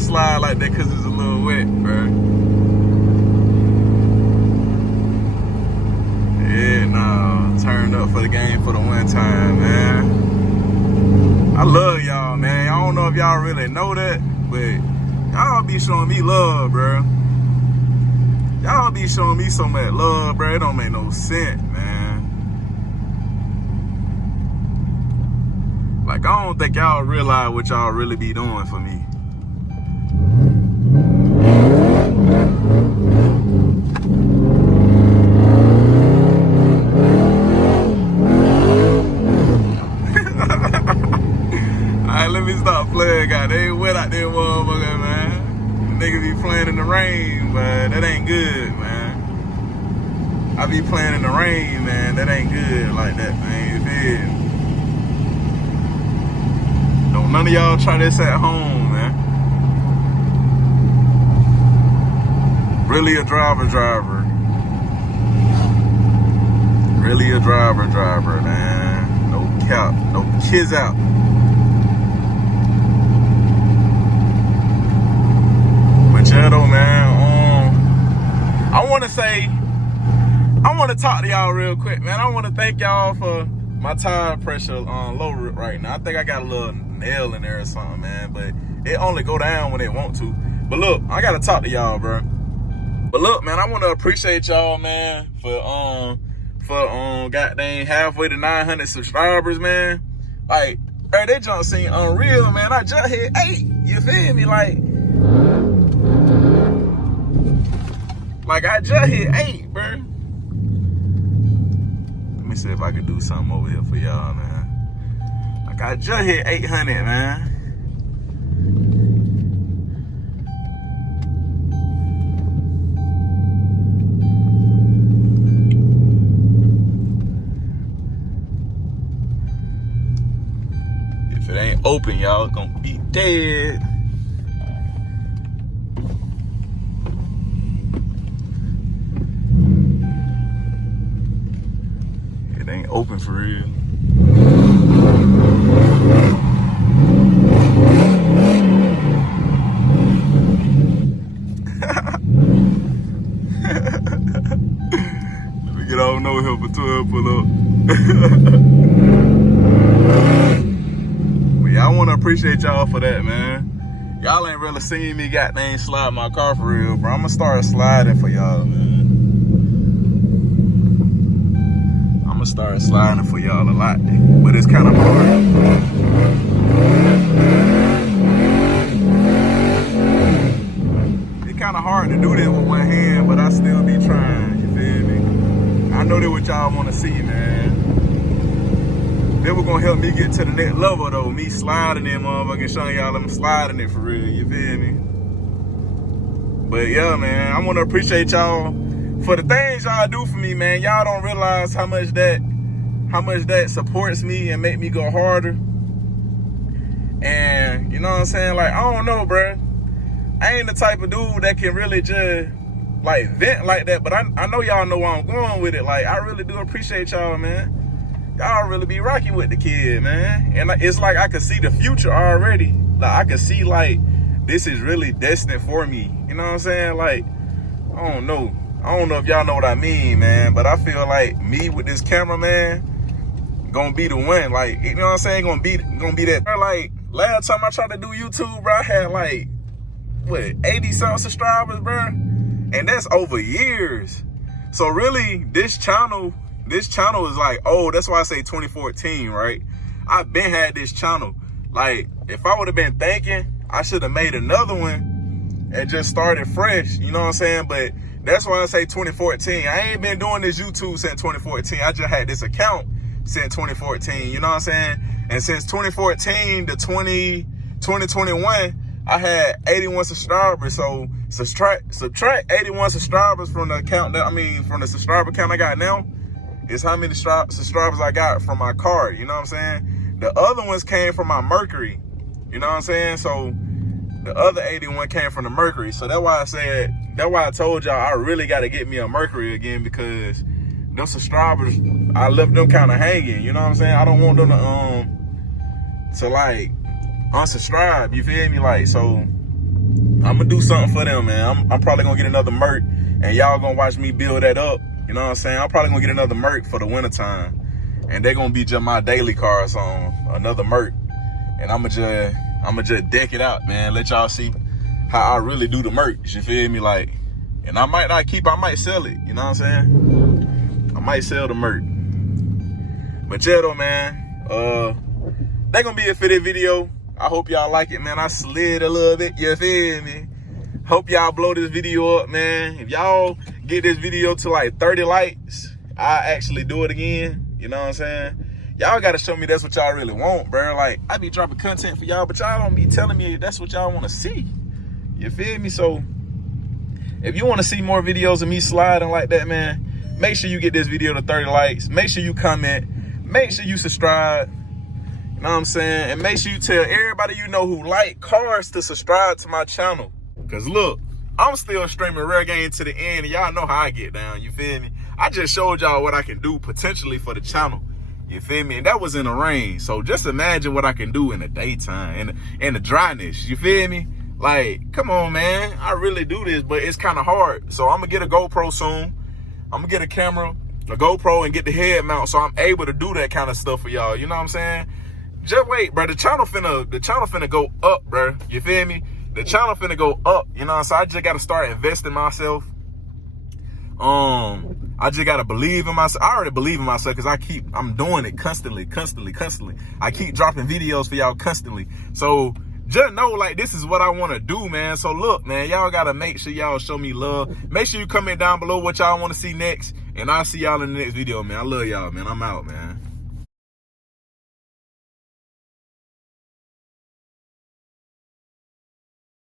to slide like that because it's a little wet, bro. Yeah, nah, turn up for the game for the one time, man. I love y'all, man. I don't know if y'all really know that, but y'all be showing me love, bro. Y'all be showing me so much love, bro. It don't make no sense, man. Like, I don't think y'all realize what y'all really be doing for me. Alright, let me stop playing, God. They ain't wet out there, motherfucker, man. Niggas be playing in the rain, but that ain't good, man. I be playing in the rain, man. That ain't good like that, man. You feel me? Don't none of y'all try this at home, man. Really a driver. Really a driver, man. No cap, no kids out. But yeah, though, man, I want to talk to y'all real quick, man. I want to thank y'all for my tire pressure low right now. I think I got a little nail in there or something, man, but it only go down when it want to. But look, I got to talk to y'all, bro. But look, man, I want to appreciate y'all, man, for goddamn halfway to 900 subscribers, man. Like, bro, that junk seem unreal, man. I just hit 8. You feel me? Like I just hit 8, bro. Let me see if I can do something over here for y'all, man. Like I just hit 800, man. If it ain't open, y'all gonna be dead. Ain't open for real. Let me get off no help for 12 pull up. But yeah, I want to appreciate y'all for that, man. Y'all ain't really seen me goddamn slide my car for real, bro. I'm gonna start sliding for y'all, man. I'm gonna start sliding for y'all a lot, but it's kind of hard. It's kind of hard to do that with one hand, but I still be trying, you feel me? I know that what y'all want to see, man. They were gonna help me get to the next level, though. Me sliding in, motherfucking showing y'all I'm sliding it for real, you feel me? But yeah, man, I want to appreciate y'all for the things y'all do for me, man. Y'all don't realize how much that supports me and make me go harder. And you know what I'm saying? Like, I don't know, bro. I ain't the type of dude that can really just like vent like that, but I know y'all know where I'm going with it. Like, I really do appreciate y'all, man. Y'all really be rocking with the kid, man. And it's like I can see the future already. Like, I can see like this is really destined for me. You know what I'm saying? Like, I don't know if y'all know what I mean, man, but I feel like me with this camera, man, gonna be the one. Like, you know what I'm saying? Gonna be that. Like, last time I tried to do YouTube, bro, I had like, what, 80-something subscribers, bro? And that's over years. So really, this channel is like, oh, that's why I say 2014, right? I've been had this channel. Like, if I would have been thinking, I should have made another one and just started fresh, you know what I'm saying? But that's why I say 2014. I ain't been doing this YouTube since 2014. I just had this account since 2014, you know what I'm saying? And since 2014 to 2021, I had 81 subscribers. So subtract 81 subscribers from the account from the subscriber count I got now, is how many subscribers I got from my card, you know what I'm saying? The other ones came from my Mercury, you know what I'm saying? So the other 81 came from the Mercury. So that's why I told y'all I really got to get me a Mercury again, because them subscribers, I left them kind of hanging, you know what I'm saying? I don't want them to like unsubscribe, you feel me? Like, so I'm gonna do something for them, man. I'm probably gonna get another Merc, and y'all gonna watch me build that up. You know what I'm saying? I'm probably gonna get another Merc for the wintertime, and they're gonna be just my daily cars on another Merc, and I'ma just deck it out, man. Let y'all see how I really do the Mercs. You feel me? Like, and I might not keep, I might sell it. You know what I'm saying? I might sell the Merc. But yeah, though, man. That gonna be it for this video. I hope y'all like it, man. I slid a little bit, you feel me? Hope y'all blow this video up, man. If y'all get this video to like 30 likes, I'll actually do it again. You know what I'm saying? Y'all gotta show me that's what y'all really want, bro. Like, I be dropping content for y'all, but y'all don't be telling me that's what y'all wanna see. You feel me? So, if you wanna see more videos of me sliding like that, man, make sure you get this video to 30 likes. Make sure you comment. Make sure you subscribe. You know what I'm saying? And make sure you tell everybody you know who like cars to subscribe to my channel. Cause look, I'm still streaming Rare Game to the end, and y'all know how I get down, you feel me? I just showed y'all what I can do potentially for the channel, you feel me? And that was in the rain, so just imagine what I can do in the daytime, in the dryness, you feel me? Like, come on, man, I really do this, but it's kind of hard. So I'm gonna get a GoPro soon. I'm gonna get a camera, a GoPro, and get the head mount so I'm able to do that kind of stuff for y'all, you know what I'm saying? Just wait, bro. The channel finna go up, bro. You feel me? The channel finna go up. You know what I'm saying? I just gotta start investing in myself. I just gotta believe in myself. I already believe in myself because I'm doing it constantly. I keep dropping videos for y'all constantly. So just know, like, this is what I want to do, man. So look, man, y'all gotta make sure y'all show me love. Make sure you comment down below what y'all want to see next, and I'll see y'all in the next video, man. I love y'all, man. I'm out, man.